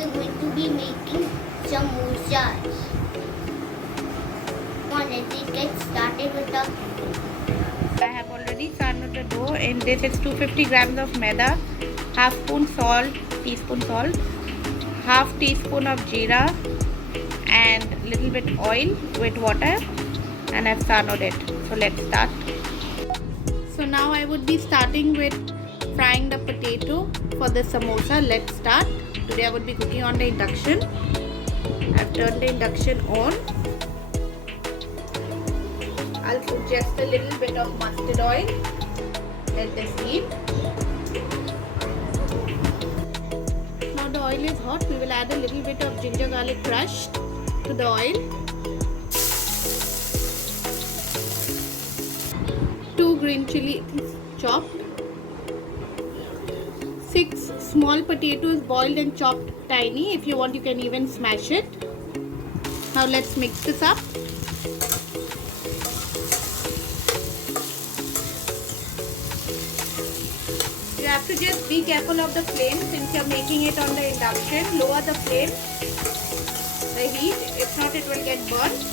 we are going to be making samosas. Come on, let's get started with the. I have already started the dough. In this is 250 grams of maida, half teaspoon salt, half teaspoon of jeera, and little bit oil with water, and I've started it. So let's start. So now I would be starting with frying the potato for the samosa. Let's start. Today I would be cooking on the induction. I've turned the induction on. I'll put just a little bit of mustard oil. Let this heat. Now the oil is hot. We will add a little bit of ginger garlic crushed to the oil. 2 green chili chopped. 6 small potatoes boiled and chopped tiny. If you want, you can even smash it. Now let's mix this up. You have to just be careful of the flame since you're making it on the induction. Lower the flame, the heat. If not, it will get burnt.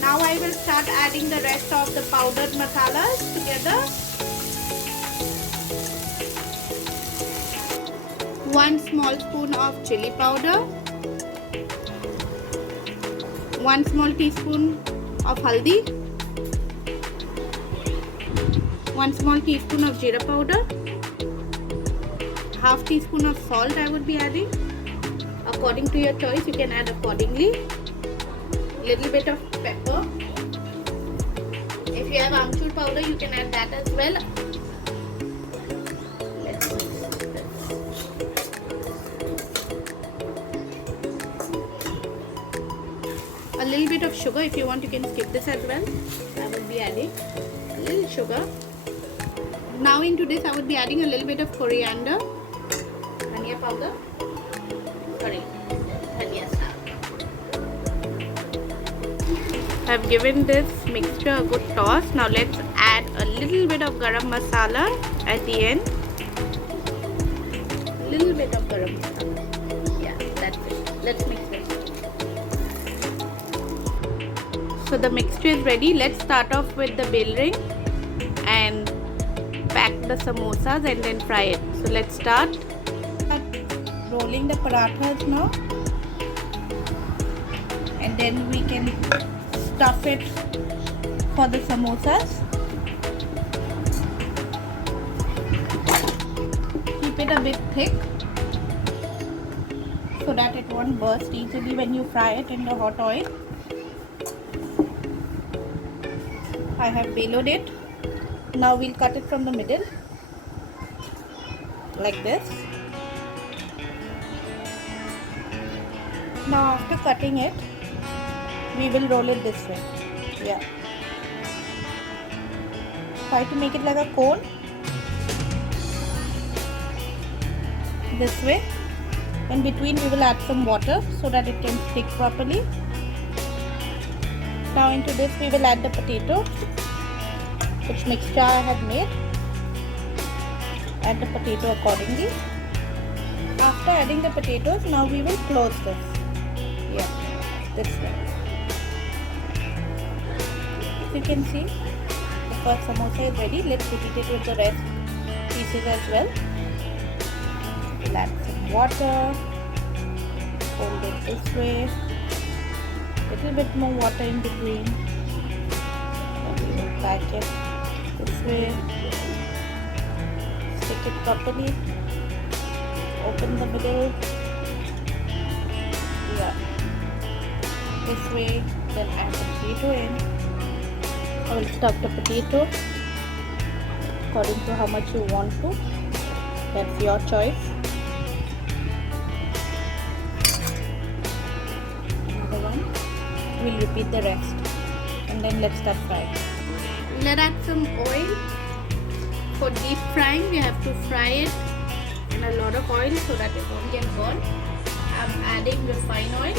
Now I will start adding the rest of the powdered masalas together. 1 small spoon of chili powder, 1 small teaspoon of haldi, 1 small teaspoon of jeera powder, half teaspoon of salt I would be adding. According to your choice, you can add accordingly. Little bit of pepper. If you have amchur powder, you can add that as well. Let's mix this. A little bit of sugar. If you want, you can skip this as well. I will be adding a little sugar. Now into this, I would be adding a little bit of coriander, dhania powder, dhania star. I've given this mixture a good toss. Now let's add a little bit of garam masala at the end. A little bit of garam masala. Yeah, that's it. Let's mix this. So the mixture is ready. Let's start off with the bell ring and pack the samosas and then fry it. So let's start. Rolling the parathas now, and then we can stuff it for the samosas. Keep it a bit thick so that it won't burst easily when you fry it in the hot oil. I have bellowed it. Now we'll cut it from the middle like this. Now after cutting it, we will roll it this way. Yeah. Try to make it like a cone. This way. In between we will add some water so that it can stick properly. Now into this we will add the potato, which mixture I have made. Add the potato accordingly. After adding the potatoes, now we will close this. Yeah, this way. If you can see, the first samosa is ready. Let's repeat it with the rest pieces as well. We'll add some water. Fold it this way. Little bit more water in between. And we will pack it this way. Stick it properly. Open the middle. Yeah. This way. Then add the potato in. I will stuff the potato according to how much you want to. That's your choice. Another one. We'll repeat the rest, and then let's start frying. Let's add some oil. For deep frying, we have to fry it in a lot of oil so that it won't get burnt. I'm adding refined oil.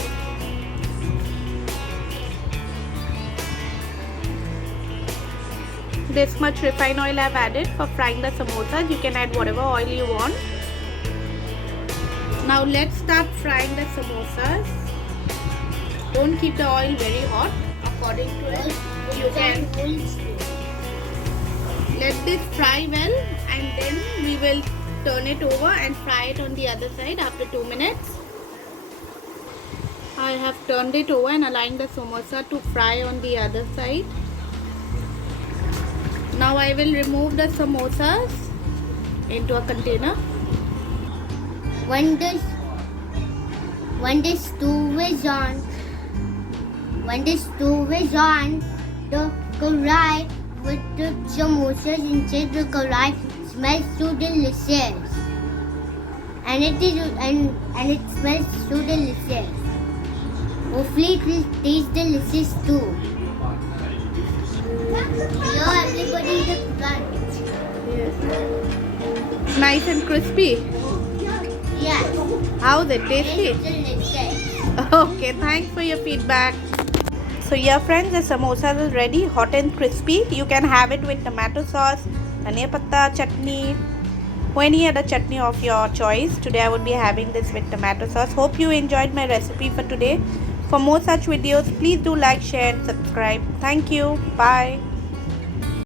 This much refined oil I've added for frying the samosas. You can add whatever oil you want. Now let's start frying the samosas. Don't keep the oil very hot. According to it, you can let this fry well, and then we will turn it over and fry it on the other side after 2 minutes. I have turned it over and aligned the samosa to fry on the other side. Now I will remove the samosas into a container. When the stove is on, the karai with the samosas inside the karai smells so delicious, and it smells so delicious. Hopefully it will taste delicious too. Here everybody is crunch. Nice and crispy. Yes. How's it? Tasty? It's delicious. Okay, thanks for your feedback. So yeah friends, the samosas is ready, hot and crispy. You can have it with tomato sauce, dhania patta chutney, or any other chutney of your choice. Today I would be having this with tomato sauce. Hope you enjoyed my recipe for today. For more such videos, please do like, share and subscribe. Thank you. Bye.